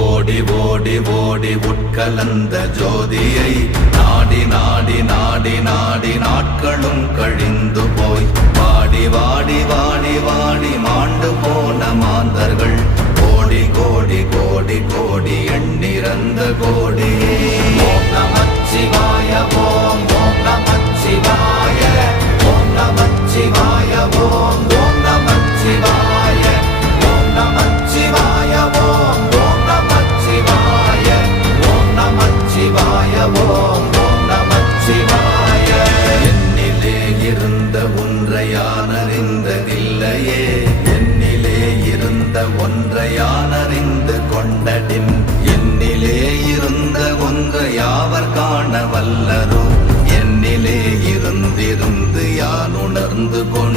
ஓடி ஓடி ஓடி உட்கலந்த ஜோதியை நாடி நாடி நாடி நாடி நாட்களும் கழிந்து போய் வாடி வாடி வாடி வாடி மாண்டு போன மாந்தர்கள் கோடி கோடி கோடி கோடி எண்ணிறந்த கோடி. ஓம் நமச்சிவாய ஓம் ஓம் நமச்சிவாய ஓம் நமச்சிவாய ஓம் ஓம் நமச்சிவாய ஓம் நமச்சிவாய ஓம் ஓம் நமச்சிவாய ஓம் நமச்சிவாய ஓம் ஓம் நமச்சிவாய. என்னிலே இருந்த ஒன்றை யான் அறிந்ததில்லையே, என்னிலே இருந்த ஒன்றை யான் அறிந்து கொண்டடின், என்னிலே இருந்த ஒன்றை யாவர் காண வல்லரோ, என்னிலே இருந்திருந்து யான் உணர்ந்து கொண்ட